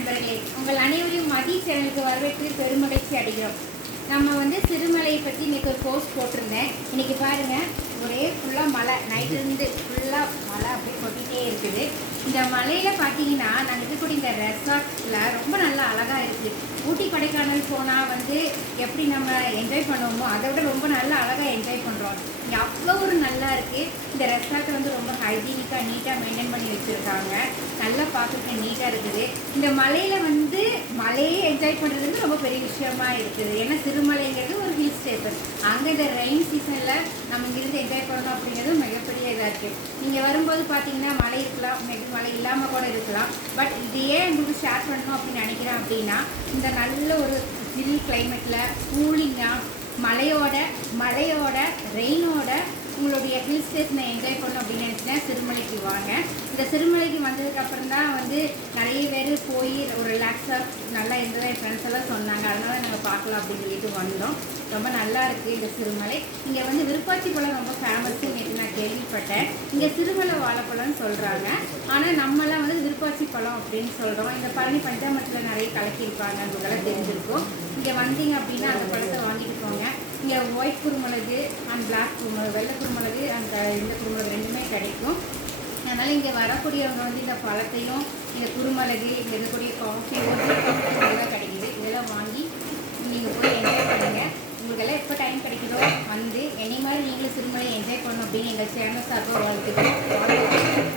நண்பர்களே உங்கள் அனைவரையும் மதி சேனலுக்கு வரவேற்று பெருமகிழ்ச்சி அடைகிறோம். நம்ம வந்து சிறுமலையை பற்றி இன்றைக்கி ஒரு போஸ்ட் போட்டிருந்தேன். இன்னைக்கு பாருங்க ஒரே ஃபுல்லாக மழை நைட்டு இருந்து ஃபுல்லாக மழை அப்படியே கொட்டிகிட்டே இருக்குது. இந்த மலையில் பார்த்தீங்கன்னா நாங்கள் இருக்கக்கூடிய இந்த ரெசார்ட்டில் ரொம்ப நல்லா அழகாக இருக்குது ஊட்டி கொடைக்கானல் போனால் வந்து எப்படி நம்ம என்ஜாய் பண்ணுவோமோ அதை விட ரொம்ப நல்லா அழகாக என்ஜாய் பண்ணுறோம் இங்கே அவ்வளோ ஒரு நல்லா இருக்குது இந்த ரெஸ்டாரண்ட் வந்து ரொம்ப ஹைஜீனிக்காக நீட்டாக மெயின்டைன் பண்ணி வச்சுருக்காங்க. நல்லா பார்க்குறதுக்கு நீட்டாக இருக்குது. இந்த மலையில் வந்து மலையே என்ஜாய் பண்ணுறது வந்து ரொம்ப பெரிய விஷயமா இருக்குது. ஏன்னா சிறுமலைங்கிறது அங்கே இந்த ரெயின் சீசனில் நம்ம இங்கிருந்து என்ஜாய் பண்ணணும் அப்படிங்கிறது மிகப்பெரிய இதாக இருக்குது நீங்கள் வரும்போது பார்த்தீங்கன்னா மழை இருக்கலாம் மேபி மழை இல்லாமல் கூட இருக்கலாம். பட் இது ஏன் உங்களுக்கு ஷேர் பண்ணணும் அப்படின்னு நினைக்கிறேன் அப்படின்னா இந்த நல்ல ஒரு ஜில் கிளைமேட்டில் கூலிங்காக மழையோட மழையோட ரெயினோட உங்களுடைய ஹில் ஸ்டேஷனை என்ஜாய் பண்ணணும் அப்படின்னு நினச்சினா சிறுமலைக்கு வாங்க. இந்த சிறுமலைக்கு வந்ததுக்கப்புறம் தான் வந்து நிறைய பேர் போய் ஒரு ரிலாக்ஸாக நல்லா இருந்ததாக என் ஃப்ரெண்ட்ஸ் எல்லாம் சொன்னாங்க. அதனால நாங்கள் பார்க்கலாம் அப்படின்னு சொல்லிட்டு வந்தோம். ரொம்ப நல்லா இருக்குது இந்த சிறுமலை. இங்கே வந்து விருப்பாச்சி பழம் ரொம்ப ஃபேமஸ்ன்னு நேற்று நான் கேள்விப்பட்டேன். இங்கே சிறுமலை வாழைப்பழம்னு சொல்கிறாங்க ஆனால் நம்மளாம் வந்து விருப்பாச்சி பழம் அப்படின்னு சொல்கிறோம் இந்த பழனி பஞ்சாமத்தில் நிறைய கலக்கியிருப்பாங்க உங்களால் தெரிஞ்சிருக்கும். இங்கே வந்தீங்க அப்படின்னா அந்த பழத்தை வாங்கிட்டு ஒயிட் குருமிளகு அண்ட் பிளாக் குருமிளகு வெள்ளை குருமிளகு அந்த இந்த குருமிளகு ரெண்டுமே கிடைக்கும். அதனால் இங்கே வரக்கூடியவங்க வந்து இந்த பழத்தையும் இந்த குருமிளகு இங்கே இருக்கக்கூடிய காஃபி இதெல்லாம் கிடைக்குது. இதெல்லாம் வாங்கி நீங்கள் போய் என்ஜாய் பண்ணுங்கள் உங்களுக்கெல்லாம் எப்போ டைம் கிடைக்குதோ வந்து என்னை மாதிரி நீங்களும் சிறுமலை என்ஜாய் பண்ணணும் அப்படின்னு எங்கள் சேனல் சார்பாக வாழ்த்துக்கிறோம்